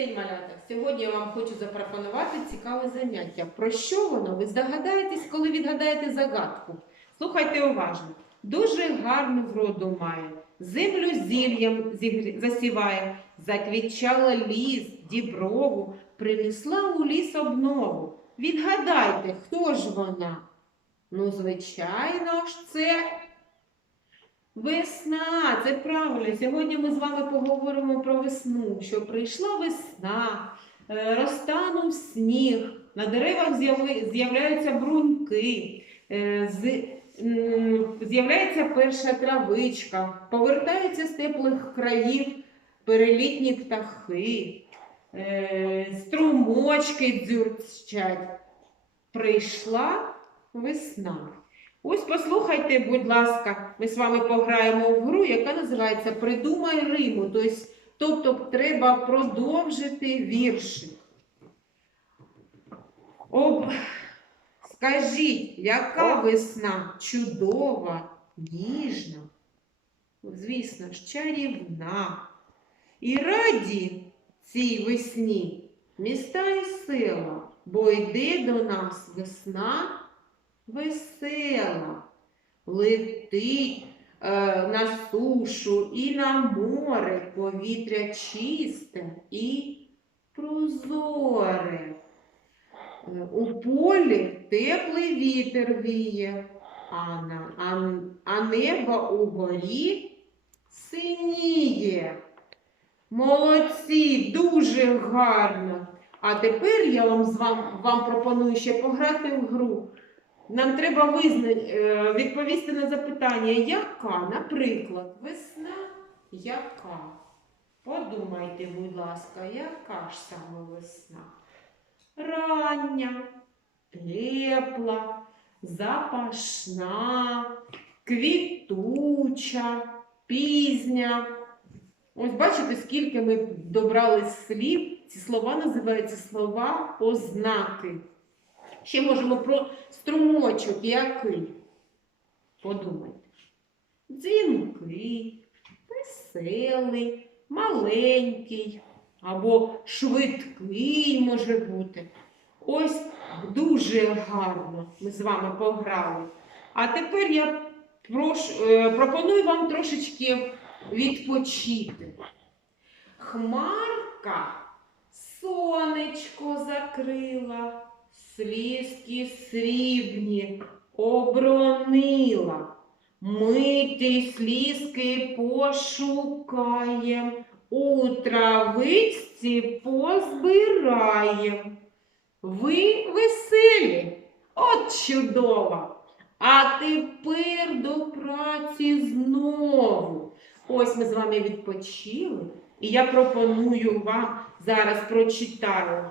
день, малята! Сьогодні я вам хочу запропонувати цікаве заняття. Про що воно? Ви здогадаєтесь, коли відгадаєте загадку. Слухайте уважно. Дуже гарну вроду має, землю зіллям засіває, заквітчала ліс, діброву, принесла у ліс обнову. Відгадайте, хто ж вона? Ну, звичайно ж, це Весна, це правильно. Сьогодні ми з вами поговоримо про весну, що прийшла весна, е, розтанув сніг, на деревах з'являються бруньки, е, з'являється перша травичка, повертаються з теплих країв перелітні птахи, е, струмочки дзюрчать. Прийшла весна. Ось послухайте, будь ласка, ми з вами пограємо в гру, яка називається Придумай Риму. Тобто, тобто треба продовжити віршик. Об... Скажіть, яка весна чудова, ніжна, звісно ж, чарівна. І раді цій весні міста і села, бо йде до нас весна весела, летить е, на сушу і на море повітря чисте і прозоре. Е, У полі теплий вітер віє, а, на, а, а небо угорі синіє. Молодці, дуже гарно. А тепер я вам, вам, вам пропоную ще пограти в гру. Нам треба е, відповісти на запитання, яка, наприклад, весна, яка? Подумайте, будь ласка, яка ж саме весна? Рання, тепла, запашна, квітуча, пізня. Ось бачите, скільки ми добрали слів. Ці слова називаються слова ознаки. Ще можемо про струмочок який. Подумайте. Дзвінкий, веселий, маленький або швидкий може бути. Ось дуже гарно ми з вами пограли. А тепер я прошу, е, пропоную вам трошечки відпочити. Хмарка сонечко закрила, слізки срібні обронила. Ми ті слізки пошукаєм, у травичці позбираєм. Ви веселі, от чудово! А тепер до праці знову. Ось ми з вами відпочили, і я пропоную вам зараз прочитаю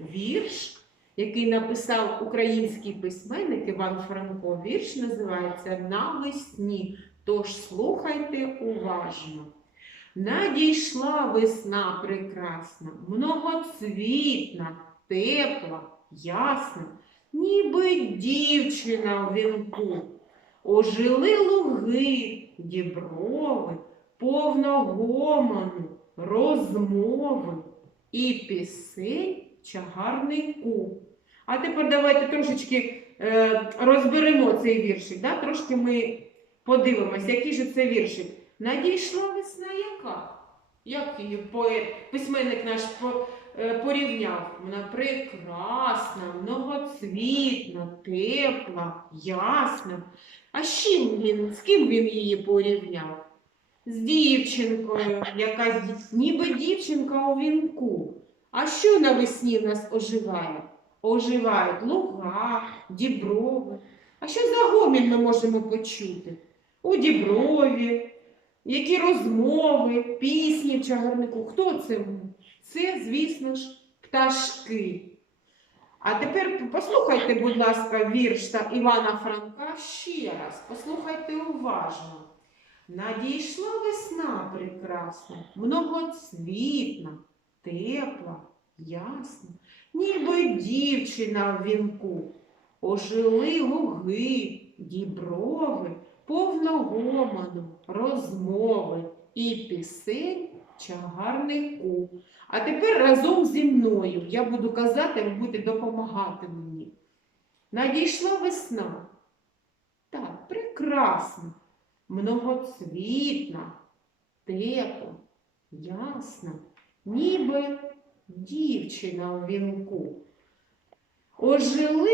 вірш, який написав український письменник Іван Франко. Вірш називається Навесні. Тож слухайте уважно. Надійшла весна прекрасна, многоцвітна, тепла, ясна, ніби дівчина в вінку. Ожили луги, діброви, повно гомону, розмови і пісень чагарнику. А тепер давайте трошечки е, розберемо цей віршик. Да? Трошки ми подивимося, який же це віршик. Надійшла весна яка? Як її поет, письменник наш е, порівняв? Вона прекрасна, многоцвітна, тепла, ясна. А з чим він, з ким він її порівняв? З дівчинкою, яка ніби дівчинка у вінку. А що навесні в нас оживає? Оживають луга, діброви. А що за гомін ми можемо почути? У діброві, які розмови, пісні в чагарнику. Хто це? Це, звісно ж, пташки. А тепер послухайте, будь ласка, вірш та Івана Франка ще раз. Послухайте уважно. Надійшла весна прекрасна, многоцвітна, тепла, ясна, ніби дівчина в вінку. Ожили луги, діброви, повно гомону, розмови і пісень чагарнику. А тепер разом зі мною я буду казати, ви будете допомагати мені. Надійшла весна. Так, прекрасна, многоцвітна, тепла, ясна, ніби дівчина у вінку. Ожили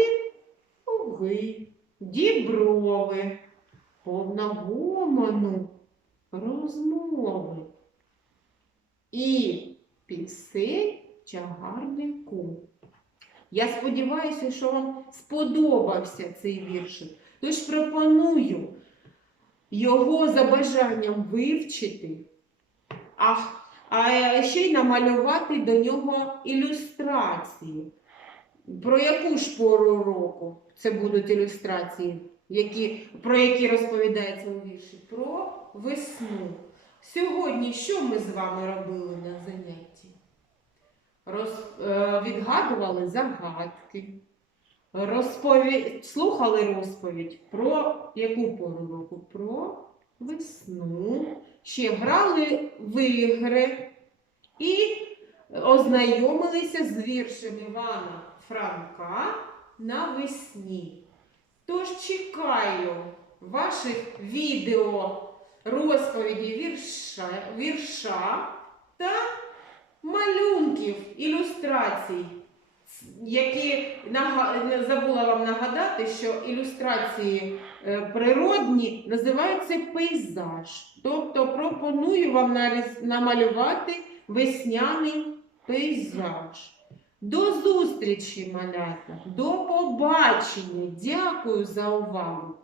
луги, діброви, повна гомону розмови. І пісень чагарнику. Я сподіваюся, що вам сподобався цей віршик. Тож пропоную його за бажанням вивчити, а, а ще й намалювати до нього ілюстрації. Про яку ж пору року це будуть ілюстрації, які, про які розповідається у вірші? Про весну. Сьогодні що ми з вами робили на занятті? Роз, е, відгадували загадки, розпові... слухали розповідь про яку пору року? Про весну. Ще грали в ігри і ознайомилися з віршем Івана Франка навесні. Тож чекаю ваших відео розповіді вірша, вірша та малюнків, ілюстрацій, які забула вам нагадати, що ілюстрації е, природні називаються пейзаж. Тобто пропоную вам намалювати весняний пейзаж. До зустрічі, малята, до побачення. Дякую за увагу.